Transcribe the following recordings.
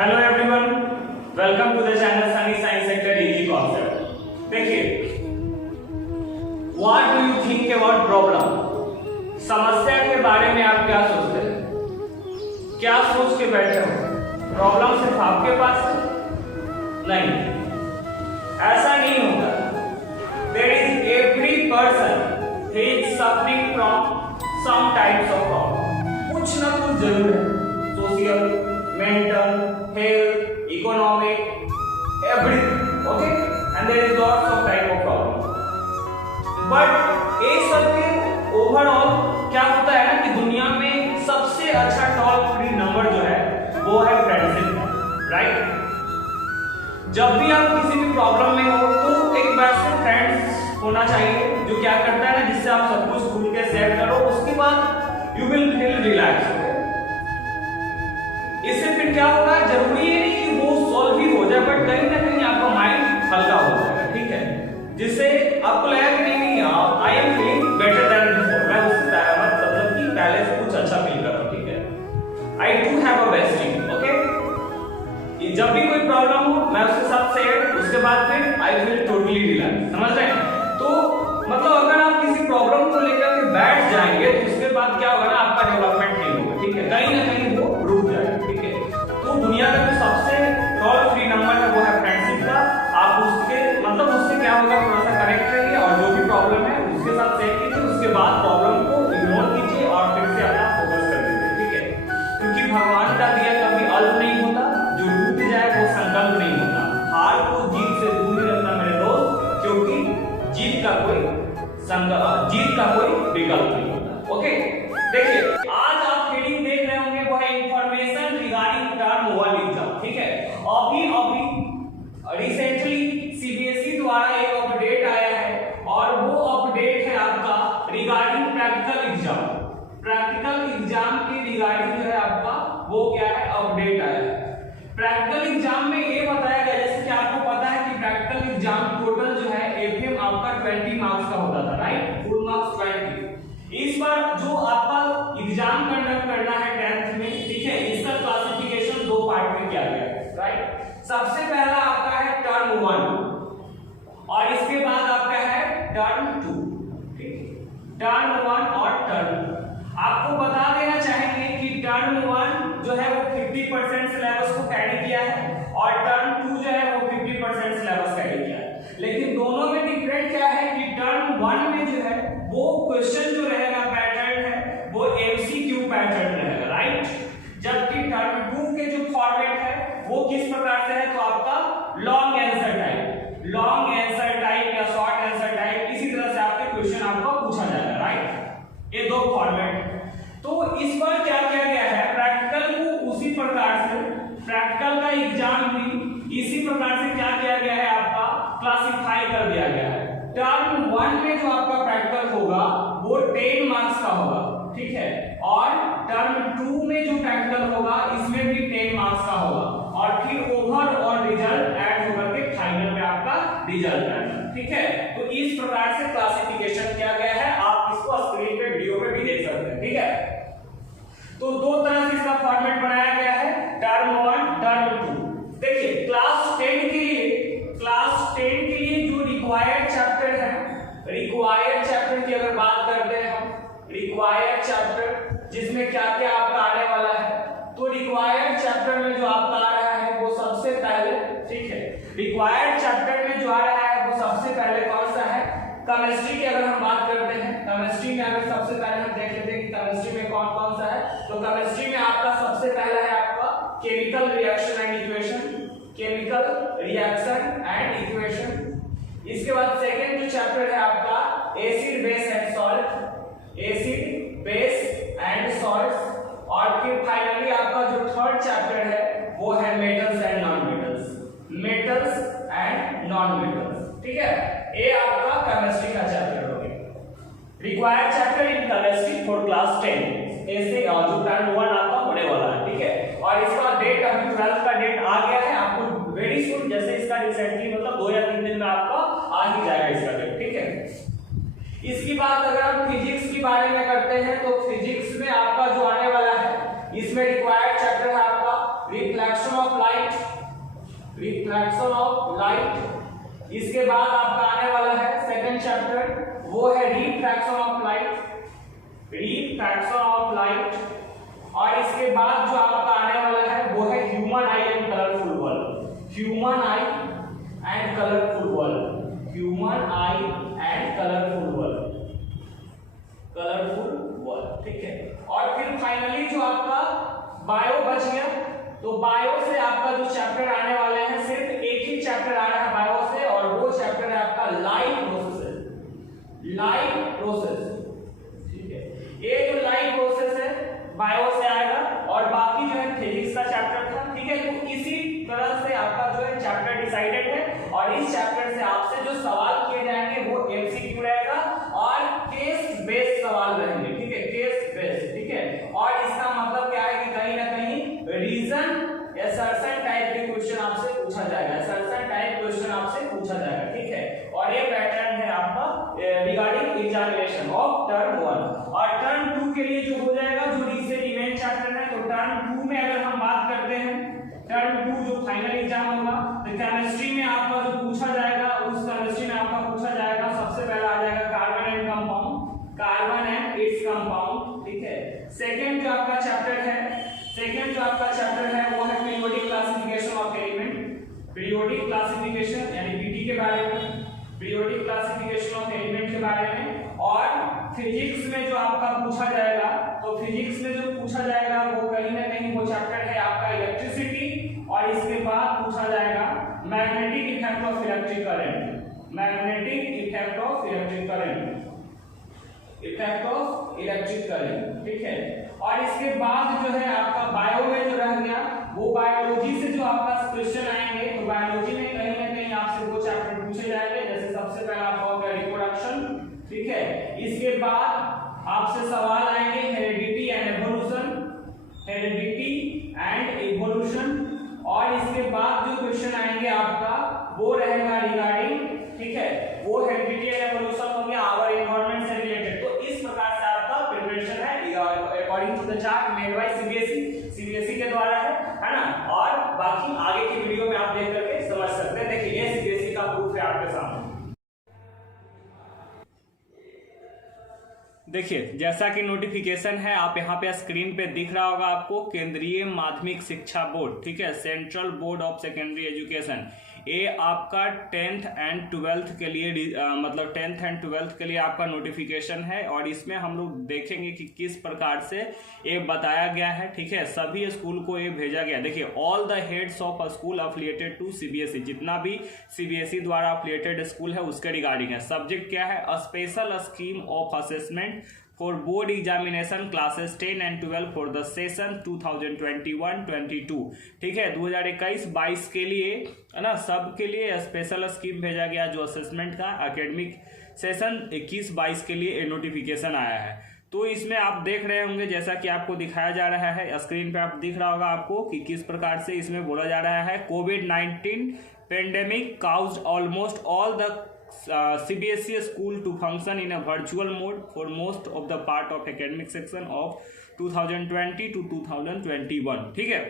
Hello everyone, welcome to the channel Sunny science sector easy concept. देखिए, what do you think about problem? समस्या के बारे में आप क्या सोचते हैं? क्या सोच के बैठे हो? प्रॉब्लम सिर्फ आपके पास है? नहीं, ऐसा नहीं होता। There is every person he is suffering from some types of problem. कुछ ना कुछ जरूर है, social, mental, health, economic, everything, okay? And there is lots of type of problem. But एक सबके overall क्या होता है ना कि दुनिया में सबसे अच्छा टॉल फ्री नंबर जो है वो है फ्रेंडशिप, राइट? जब भी आप किसी भी प्रॉब्लम में हो तो एक वैसे फ्रेंड्स होना चाहिए जो क्या करता है ना, जिससे आप सब कुछ खुल के शेयर करो, उसके बाद यू विल फील रिलैक्स। इससे फिर क्या होगा, जरूरी है नहीं कि वो सॉल्व ही हो जाए, बट कहीं ना कहीं आपका माइंड हल्का हो जाएगा, ठीक है? जिससे आपको लगेगा कि नहीं I am feeling better than before, मैं उससे मतलब कि पहले से कुछ अच्छा फील कर रहा हूं, ठीक है? I do have a besting, okay? जब भी कोई प्रॉब्लम हो मैं उसके साथ शेयर, उसके बाद फिर आई फील टोटली रिलैक्स, समझ रहे हैं? तो मतलब अगर आप किसी प्रॉब्लम को लेकर के बैठ जाएंगे तो उसके बाद क्या होगा ना, आपका डेवलपमेंट नहीं होगा, ठीक है? कहीं ना कहीं वो रुक जाएगा, ठीक है? तो दुनिया का जो सबसे टॉल फ्री नंबर है वो है फ्रेंडशिप का। आप उसके मतलब उससे क्या होगा, थोड़ा सा कनेक्ट रहिए और जो भी प्रॉब्लम है उसके साथ शेयर कीजिए, उसके बाद प्रॉब्लम को इग्नोर कीजिए और फिर से अपना फोकस कर दीजिए, ठीक है? क्योंकि भगवान का दिया कभी अल्प नहीं होता, जो टूट जाए वो संकल्प नहीं होता। हार को जीत से दूर ही रखना मेरे दोस्त, क्योंकि जीत का कोई विकल्प नहीं होता, ओके? देखिए, आज आप हेडिंग देख रहे होंगे वो है इंफॉर्मेशन रिगार्डिंग टर्म 1 एग्जाम, ठीक है? अभी रिसेंटली सीबीएसई द्वारा एक अपडेट आया है और वो अपडेट है आपका regarding practical exam. Practical exam के रिगार्डिंग जो है आपका वो क्या है, अपडेट आया है। प्रैक्टिकल एग्जाम में ये बताया गया, जैसे कि आपको पता है कि प्रैक्टिकल एग्जाम टोटल जो है एफएम आपका 20 मार्क्स का होता था, राइट? Full marks 20। इस बार जो आपका एग्जाम कंडक्ट करना है 10th में, ठीक है, इसका क्लासिफिकेशन दो पार्ट में किया गया है, राइट? सबसे पहला आपका है टर्म 1 और इसके बाद आपका है टर्म 2, ठीक है? टर्म 1 और टर्म 2 आपको बता देना चाहेंगे कि टर्म 1 जो है वो 50% सिलेबस को कैरी किया है और टर्म 2 जो है वो 50% सिलेबस कैरी किया है। लेकिन दोनों में डिफरेंट क्या है कि टर्म 1 में जो है वो क्वेश्चन जो रहेगा, पैटर्न है वो एमसीक्यू पैटर्न रहेगा, राइट? जबकि टर्म 2 के जो फॉर्मेट है वो किस प्रकार से है, तो आपका लॉन्ग आंसर टाइप या शॉर्ट आंसर टाइप, इसी तरह से आपके क्वेश्चन आपको पूछा जाएगा, राइट? ये दो फॉर्मेट है। तो इस बार क्या किया गया है, प्रैक्टिकल को उसी प्रकार से, प्रैक्टिकल का एग्जाम भी इसी प्रकार से क्या किया गया है, आपका क्लासिफाई कर दिया गया है। टर्म 1 में जो आपका प्रैक्टिकल होगा वो 10 मार्क्स का होगा, ठीक है? और टर्म 2 में जो प्रैक्टिकल होगा इसमें भी 10 मार्क्स का होगा और फिर ओवरऑल रिजल्ट ऐड होकर के फाइनल में आपका रिजल्ट आएगा, ठीक है? तो इस प्रकार से क्लासिफिकेशन किया गया है, आप इसको स्क्रीन पे वीडियो पे भी देख सकते हैं, ठीक है? तो दो तरह से इसका फॉर्मेट बनाया गया है, टर्म 1 टर्म 2। देखिए, क्लास 10 के लिए जो रिक्वायर्ड चैप्टर है, रिक्वायर्ड चैप्टर की अगर बात करते हैं हम, रिक्वायर्ड चैप्टर जिसमें क्या क्या आपका आने वाला है, तो रिक्वायर्ड चैप्टर में जो आपका आ रहा है वो सबसे पहले, ठीक है, रिक्वायर्ड चैप्टर में जो आ रहा है वो सबसे पहले कौन सा है, केमिस्ट्री की अगर हम बात करते हैं, केमिस्ट्री में अगर सबसे पहले हम देख लेते हैं कि केमिस्ट्री में कौन कौन सा है, तो केमिस्ट्री में आपका सबसे पहला है आपका chemical reaction and equation, chemical reaction and equation. इसके बाद सेकंड जो चैप्टर है आपका acid base and salt, acid base and salts, और फिर फाइनली आपका जो थर्ड चैप्टर है वो है metals and non metals, metals and non metals, ठीक है? ये आपका केमिस्ट्री का चैप्टर हो गया, required chapter in chemistry for class 10। ऐसे जो टर्म 1 आपका होने वाला है, ठीक है? और इसका डेट अभी 12th का डेट आ गया है, आपको वेरी सून, जैसे इसका रिसेंटली मतलब 2 या 3 दिन में आपका आ ही जाएगा इसका डेट, ठीक है? इसकी बात अगर हम फिजिक्स के बारे में करते हैं तो फिजिक्स में आपका जो आने वाला है इसमें रिक्वायर्ड चैप्टर है आपका रिफ्लेक्शन ऑफ लाइट। इसके बाद आपका आने वाला है सेकंड चैप्टर, वो है रिफ्रैक्शन ऑफ लाइट। और इसके बाद जो आपका आने वाला है वो है human I and colourful world. Human I and colourful world, ठीक है। और फिर फाइनली जो आपका बायो बच गया, तो बायो से आपका जो चैप्टर आने वाले हैं, सिर्फ एक ही चैप्टर आ रहा है बायो से, और वो चैप्टर है आपका लाइफ प्रोसेस, ठीक है। ये जो लाइफ प्रोसेस है बायो से आएगा, और बाकी जो है फिजिक्स का चैप्टर था, ठीक है। तो इसी तरह से आपका जो है चैप्टर डिसाइडेड है, और इस चैप्टर से आपसे जो सवाल किए जाएंगे वो एमसीक्यू रहेगा और केस बेस्ड सवाल रहेंगे, ठीक है, केस बेस्ड, ठीक है। और इसका मतलब क्या है कि कहीं ना कहीं रीजन या सर्सन टाइप के क्वेश्चन आपसे पूछा जाएगा, ठीक है। और ये पैटर्न है आपका रिगार्डिंग एग्जामिनेशन ऑफ टर्म 1। और टर्म 2 के लिए जो हो जाएगा, जो रिसेंट इवेंट चैप्टर है, तो टर्म 2 में अगर हम बात करते हैं, टर्म 2 जो फाइनल एग्जाम होगा, तो केमिस्ट्री में आपका जो पूछा जाएगा, उस केमिस्ट्री में आपका पूछा जाएगा, सबसे पहला आ जाएगा कार्बन एंड इट्स कंपाउंड, ठीक है। सेकंड जो आपका चैप्टर है वो है periodic classification of element, periodic classification यानी पीटी के बारे में, पीरियोडिक क्लासिफिकेशन ऑफ एलिमेंट के बारे में। और फिजिक्स में जो आपका पूछा जाएगा, तो फिजिक्स में जो पूछा जाएगा वो कहीं ना कहीं वो चैप्टर है आपका इलेक्ट्रिसिटी, और इसके बाद पूछा जाएगा magnetic effect of electric current, ठीक है। और इसके बाद जो है आपका बायो में जो रह गया, वो बायोलॉजी से जो आपका क्वेश्चन आएंगे, तो बायोलॉजी में कहीं ना कहीं आपसे वो चैप्टर पूछे जाएंगे। जैसे सबसे पहला आपका होगा रिप्रोडक्शन, ठीक है। इसके बाद आपसे सवाल आएंगे हेरिडिटी एंड इवोल्यूशन, और इसके बाद जो क्वेश्चन आएंगे आपका वो रहेगा रिगार्डिंग, ठीक है, वो हेरिडिटी एंड इवोल्यूशन हो गया आवर एनवायरनमेंट से रिलेटेड। तो इस प्रकार से आपका प्रिपरेशन है according to the chart made by CBSE के द्वारा है ना। और बाकी आगे की वीडियो में आप देख करके समझ सकते हैं। देखिए ये सीबीएसई का प्रूफ है आपके सामने। देखिए जैसा कि नोटिफिकेशन है, आप यहाँ पे स्क्रीन पे दिख रहा होगा आपको, केंद्रीय माध्यमिक शिक्षा बोर्ड, ठीक है, central board of secondary education. ये आपका 10th एंड 12th के लिए मतलब 10th एंड 12th के लिए आपका नोटिफिकेशन है, और इसमें हम लोग देखेंगे कि किस प्रकार से ये बताया गया है, ठीक है। सभी स्कूल को ये भेजा गया। देखिए all the heads of school affiliated to CBSE, जितना भी सीबीएसई द्वारा अफिलिएटेड स्कूल है उसके रिगार्डिंग है। सब्जेक्ट क्या है, special scheme of assessment for board examination classes 10 and 12 for the session 2021-22, ठीक है। 2021-22 के लिए है ना, सब के लिए स्पेशल स्कीम भेजा गया जो असेसमेंट का एकेडमिक सेशन 21-22 के लिए नोटिफिकेशन आया है। तो इसमें आप देख रहे होंगे, जैसा कि आपको दिखाया जा रहा है स्क्रीन पे, आप दिख रहा होगा आपको कि किस प्रकार से इसमें बोला जा रहा है। कोविड-19 pandemic caused almost all the CBSE school to function in a virtual mode for most of the part of academic section of 2020 to 2021, ठीक है।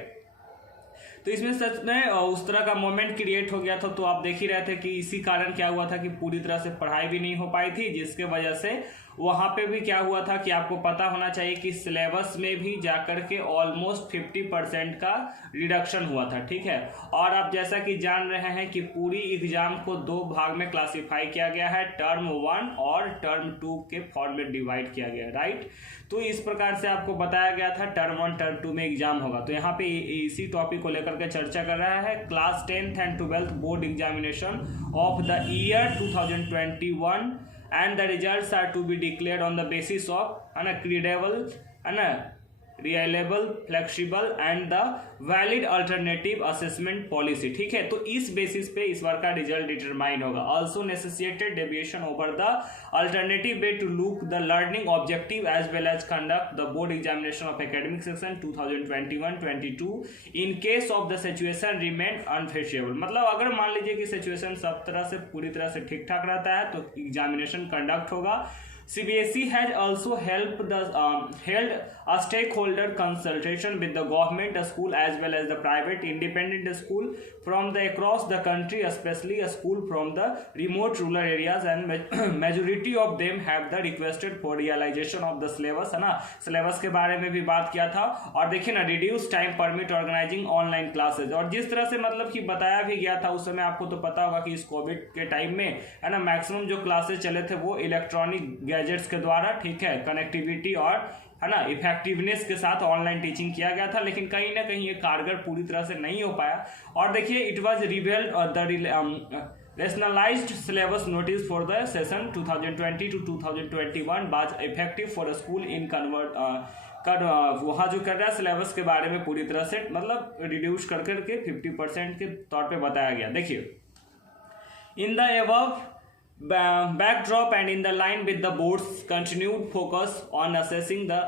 तो इसमें सच में उस तरह का मोमेंट क्रिएट हो गया था। तो आप देख ही रहे थे कि इसी कारण क्या हुआ था कि पूरी तरह से पढ़ाई भी नहीं हो पाई थी, जिसके वजह से वहाँ पे भी क्या हुआ था कि आपको पता होना चाहिए कि सिलेबस में भी जाकर के ऑलमोस्ट 50% का रिडक्शन हुआ था, ठीक है। और आप जैसा कि जान रहे हैं कि पूरी एग्जाम को 2 भाग में क्लासिफाई किया गया है, टर्म 1 और टर्म 2 के फॉर्म में डिवाइड किया गया है, राइट। तो इस प्रकार से आपको बताया गया था टर्म 1 टर्म 2 में एग्जाम होगा। तो यहाँ पे इसी टॉपिक को लेकर के चर्चा कर रहा है। Class 10th and 12th board examination of the year 2021 and the results are to be declared on the basis of credible and reliable, flexible and the valid alternative assessment policy, ठीक है। तो इस बेसिस पे इस बार का result determine होगा। Also necessitated deviation over the alternative way to look the learning objective as well as conduct the board examination of academic section 2021-22 in case of the situation remain unfavourable. मतलब अगर मान लीजिए कि situation सब तरह से पूरी तरह से ठीक ठाक रहता है तो एग्जामिनेशन कंडक्ट होगा। CBSE has also held a stakeholder consultation with the government school as well as the private independent school from the across the country, especially a school from the remote rural areas, and majority of them have the requested for realization of the syllabus, है ना, syllabus के बारे में भी बात किया था। और देखिए ना, reduce time permit organising online classes, और जिस तरह से मतलब कि बताया भी गया था उस समय, आपको तो पता होगा कि इस कोविड के टाइम में, है ना, मैक्सिमम जो क्लासेस चले थे वो इलेक्ट्रॉनिक गैजेट्स के द्वारा, ठीक है, कनेक्टिविटी और, है ना, इफेक्टिवनेस के साथ ऑनलाइन टीचिंग किया गया था, लेकिन कहीं ना कहीं ये कारगर पूरी तरह से नहीं हो पाया। और देखिए, it was revealed the rationalized syllabus notice for the session 2020 to 2021 was effective for a school in वहाँ जो कर रहा है सिलेबस के बारे में पूरी तरह से मतलब रिड्यूस कर करके 50% के तौर पे बताया गया। देखिए, in the above backdrop and in the line with the board's continued focus on assessing the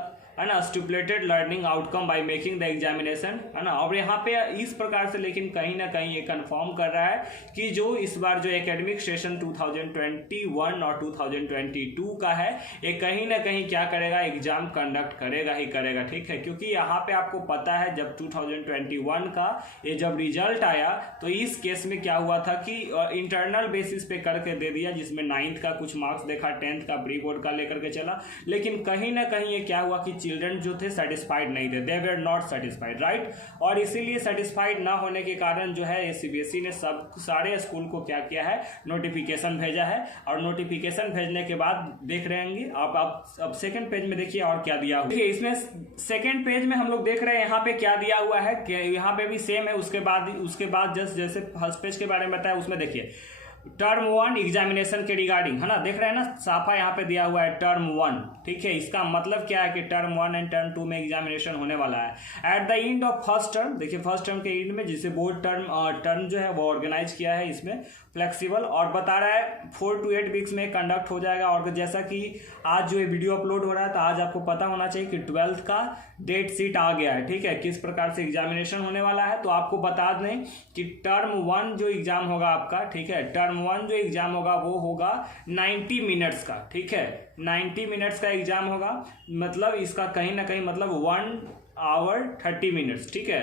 stipulated learning outcome by making the examination, है ना, और यहाँ पे इस प्रकार से लेकिन कहीं ना कहीं ये कंफर्म कर रहा है कि जो इस बार जो एकेडमिक सेशन 2021 और 2022 का है, ये कहीं ना कहीं क्या करेगा, एग्जाम कंडक्ट करेगा ही करेगा, ठीक है। क्योंकि यहाँ पे आपको पता है जब 2021 का ये जब रिजल्ट आया तो इस केस में क्या हुआ था कि इंटरनल बेसिस पे करके दे दिया, जिसमें 9th का कुछ मार्क्स देखा, 10th का प्री बोर्ड का लेकर के चला, लेकिन कहीं ना कहीं ये क्या हुआ कि चिल्ड्रन जो थे सेटिस्फाइड नहीं थे, दे वर नॉट सेटिस्फाइड, राइट। और इसीलिए सेटिस्फाइड ना होने के कारण जो है सीबीएसई ने सारे स्कूल को क्या किया है, नोटिफिकेशन भेजा है। और नोटिफिकेशन भेजने के बाद देख रहे होंगे अब सेकंड पेज में देखिए और क्या दिया हुआ है। इसमें सेकंड पेज में हम लोग देख रहे हैं यहाँ पे क्या दिया हुआ है, यहाँ पे भी सेम है। उसके बाद जस्ट जैसे फर्स्ट पेज के बारे में बताया, उसमें देखिए टर्म 1 एग्जामिनेशन के रिगार्डिंग, है ना, देख रहे हैं ना, साफा यहाँ पे दिया हुआ है टर्म 1, ठीक है। इसका मतलब क्या है कि टर्म 1 एंड टर्म 2 में एग्जामिनेशन होने वाला है। At the end of first term, देखिए फर्स्ट टर्म के एंड में जिसे बोर्ड टर्म जो है वो ऑर्गेनाइज किया है, इसमें फ्लेक्सिबल, और बता रहा है 4 to 8 वीक्स में कंडक्ट हो जाएगा। और जैसा कि आज जो ये वीडियो अपलोड हो रहा है तो आज आपको पता होना चाहिए कि 12th का डेट शीट आ गया है, ठीक है, किस प्रकार से एग्जामिनेशन होने वाला है। तो आपको बता दें कि टर्म 1 जो एग्जाम होगा आपका, ठीक है, टर्म 1 जो एग्जाम होगा वो होगा 90 मिनट्स का, ठीक है, 90 मिनट्स का एग्जाम होगा। मतलब इसका कहीं ना कहीं मतलब 1 hour 30 minutes, ठीक है,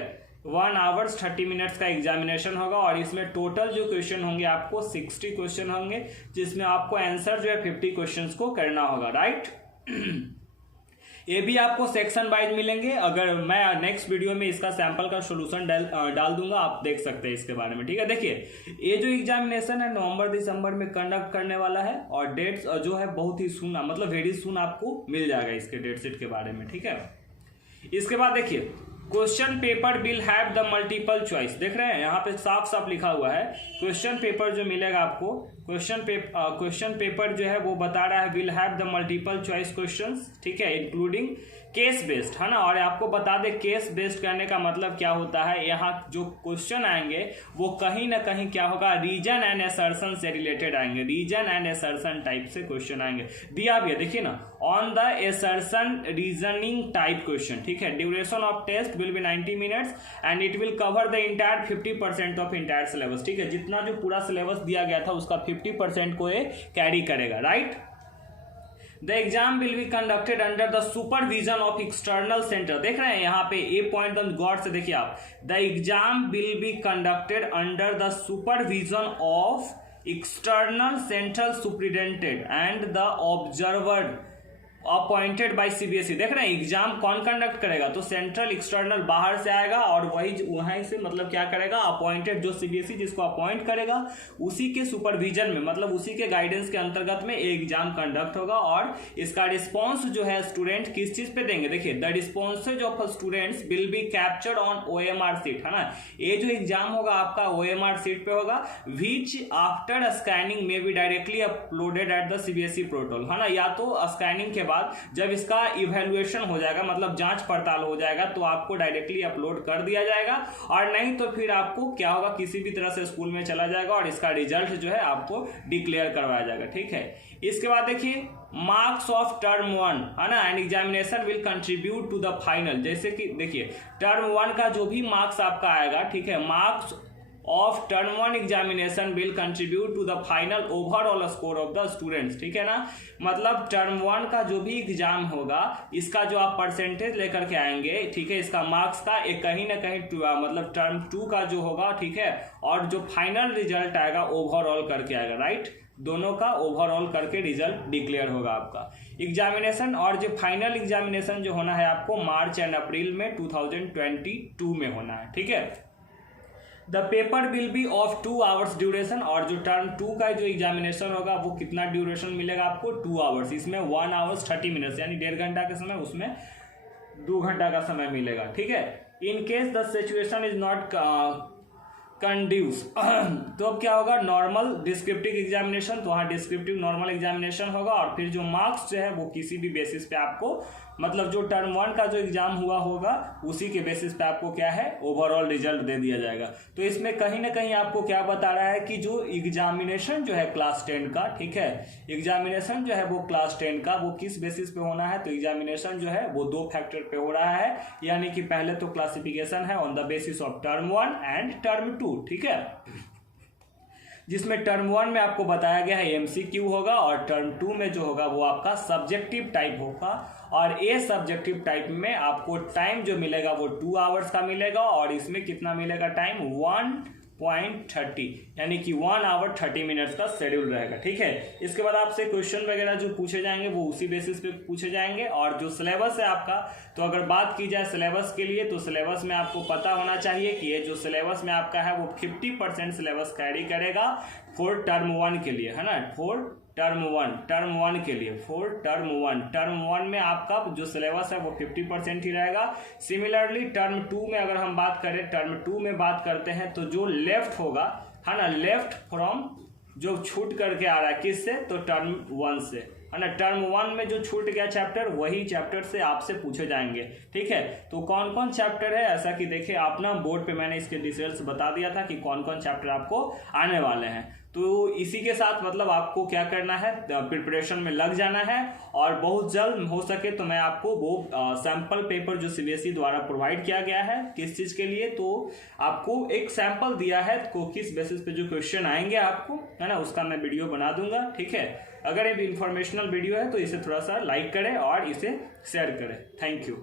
1 hour 30 minutes का एग्जामिनेशन होगा। और इसमें टोटल जो क्वेश्चन होंगे आपको 60 क्वेश्चन होंगे, जिसमें आपको आंसर जो है 50 क्वेश्चंस को करना होगा, राइट। ये भी आपको सेक्शन वाइज मिलेंगे। अगर मैं नेक्स्ट वीडियो में इसका सैंपल का सॉल्यूशन डाल दूंगा, आप देख सकते हैं इसके बारे में, ठीक है। देखिए, ये जो एग्जामिनेशन है नवंबर दिसंबर में कंडक्ट करने वाला है, और डेट्स जो है बहुत ही सून, मतलब वेरी सून आपको मिल जाएगा इसके डेट शीट के बारे में, ठीक है। इसके बाद देखिए, question paper will have the multiple choice, देख रहे हैं यहाँ पे साफ साफ लिखा हुआ है। क्वेश्चन पेपर जो मिलेगा आपको, क्वेश्चन पेपर जो है वो बता रहा है will have the multiple choice questions, ठीक है, इंक्लूडिंग केस बेस्ड, है ना। और आपको बता दें केस बेस्ड करने का मतलब क्या होता है, यहाँ जो क्वेश्चन आएंगे वो कहीं ना कहीं क्या होगा, रीजन एंड असर्शन से रिलेटेड आएंगे, रीजन एंड असर्शन टाइप से क्वेश्चन आएंगे। दिया भी है, देखिए ना, on the assertion reasoning type question, ठीक है। Duration of test will be 90 minutes and it will cover the entire 50% of entire syllabus, ठीक है। जितना जो पूरा सिलेबस दिया गया था उसका 50% को ये कैरी करेगा, right. The exam will be conducted under the supervision of external center, देख रहे हैं यहाँ पे ए पॉइंट गौर से देखिए आप, the exam will be conducted under the supervision of external central superintendent and the observer appointed by CBSE. देख रहे हैं एग्जाम कौन कंडक्ट करेगा, तो सेंट्रल एक्सटर्नल बाहर से आएगा और वहीं से मतलब क्या करेगा, अपॉइंटेड जो सीबीएसई जिसको अपॉइंट करेगा उसी के सुपरविजन में, मतलब उसी के गाइडेंस के अंतर्गत में एग्जाम कंडक्ट होगा। और इसका रिस्पॉन्स जो है स्टूडेंट किस चीज पे देंगे, देखिए the responses of students will be captured on OMR sheet, है ना। ये जो एग्जाम होगा आपका ओएमआर सीट पे होगा, विच आफ्टर स्कैनिंग में be directly uploaded at the CBSE portal, है ना। या तो स्कैनिंग के बाद जब इसका इवैल्यूएशन हो जाएगा, मतलब जांच पड़ताल हो जाएगा, तो आपको डायरेक्टली अपलोड कर दिया जाएगा, और नहीं तो फिर आपको क्या होगा, किसी भी तरह से स्कूल में चला जाएगा और इसका रिजल्ट जो है आपको डिक्लेयर करवाया जाएगा, ठीक है। इसके बाद देखिए मार्क्स ऑफ टर्म 1, है ना, end examination will contribute to the final. जैसे कि देखिए टर्म 1 का जो भी मार्क्स आपका आएगा, ठीक है, marks of term 1 examination will contribute to the final overall score of the students, ठीक है ना। मतलब टर्म 1 का जो भी एग्जाम होगा इसका जो आप परसेंटेज लेकर के आएंगे, ठीक है, इसका मार्क्स का एक कहीं ना कहीं मतलब टर्म 2 का जो होगा, ठीक है, और जो फाइनल रिजल्ट आएगा ओवरऑल करके आएगा, राइट, दोनों का ओवरऑल करके रिजल्ट डिक्लेयर होगा आपका एग्जामिनेशन। और जो फाइनल एग्जामिनेशन जो होना है आपको मार्च एंड अप्रैल में 2022 में होना है, ठीक है। The paper will be of 2 hours duration, और जो टर्म 2 का जो एग्जामिनेशन होगा वो कितना ड्यूरेशन मिलेगा आपको, 2 आवर्स, इसमें 1 आवर्स 30 मिनट्स यानी 1.5 घंटा का समय, उसमें 2 घंटा का समय मिलेगा, ठीक है। In case the situation is not conducive तो अब क्या होगा, नॉर्मल डिस्क्रिप्टिव एग्जामिनेशन, तो वहाँ डिस्क्रिप्टिव नॉर्मल एग्जामिनेशन होगा, और फिर जो मार्क्स जो है वो किसी भी बेसिस पे आपको, मतलब जो टर्म 1 का जो एग्जाम हुआ होगा उसी के बेसिस पे आपको क्या है ओवरऑल रिजल्ट दे दिया जाएगा। तो इसमें कहीं ना कहीं आपको क्या बता रहा है कि जो एग्जामिनेशन जो है क्लास 10 का, ठीक है, एग्जामिनेशन जो है वो क्लास 10 का वो किस बेसिस पे होना है, तो एग्जामिनेशन जो है वो 2 फैक्टर पे हो रहा है, यानी कि पहले तो क्लासिफिकेशन है on the basis of term 1 and term 2, ठीक है, जिसमें टर्म 1 में आपको बताया गया है एमसीक्यू होगा, और टर्म 2 में जो होगा वो आपका सब्जेक्टिव टाइप होगा, और ए सब्जेक्टिव टाइप में आपको टाइम जो मिलेगा वो 2 आवर्स का मिलेगा, और इसमें कितना मिलेगा टाइम 1.30 यानी कि 1 आवर 30 मिनट्स का शेड्यूल रहेगा, ठीक है। इसके बाद आपसे क्वेश्चन वगैरह जो पूछे जाएंगे वो उसी बेसिस पे पूछे जाएंगे। और जो सिलेबस है आपका, तो अगर बात की जाए सिलेबस के लिए, तो सिलेबस में आपको पता होना चाहिए कि ये जो सिलेबस में आपका है वो 50% सिलेबस कैरी करेगा फॉर टर्म 1 के लिए, है ना, फॉर टर्म 1 के लिए, फॉर टर्म 1 में आपका जो सिलेबस है वो 50% ही रहेगा। सिमिलरली टर्म 2 में अगर हम बात करें, टर्म 2 में बात करते हैं तो जो लेफ्ट होगा, है ना, लेफ्ट फ्रॉम जो छूट करके आ रहा है किससे, तो टर्म 1 से, है ना। टर्म 1 में जो छूट गया चैप्टर वही चैप्टर से आपसे पूछे जाएंगे, ठीक है। तो कौन कौन चैप्टर है, ऐसा कि देखिए आप ना बोर्ड पे मैंने इसके डिटेल्स बता दिया था कि कौन कौन चैप्टर आपको आने वाले हैं। तो इसी के साथ मतलब आपको क्या करना है, प्रिपरेशन में लग जाना है, और बहुत जल्द हो सके तो मैं आपको वो सैंपल पेपर जो सीबीएसई द्वारा प्रोवाइड किया गया है किस चीज़ के लिए, तो आपको एक सैंपल दिया है को किस बेसिस पे जो क्वेश्चन आएंगे आपको, है ना, उसका मैं वीडियो बना दूंगा, ठीक है। अगर ये इन्फॉर्मेशनल वीडियो है तो इसे थोड़ा सा लाइक करें और इसे शेयर करें। Thank you.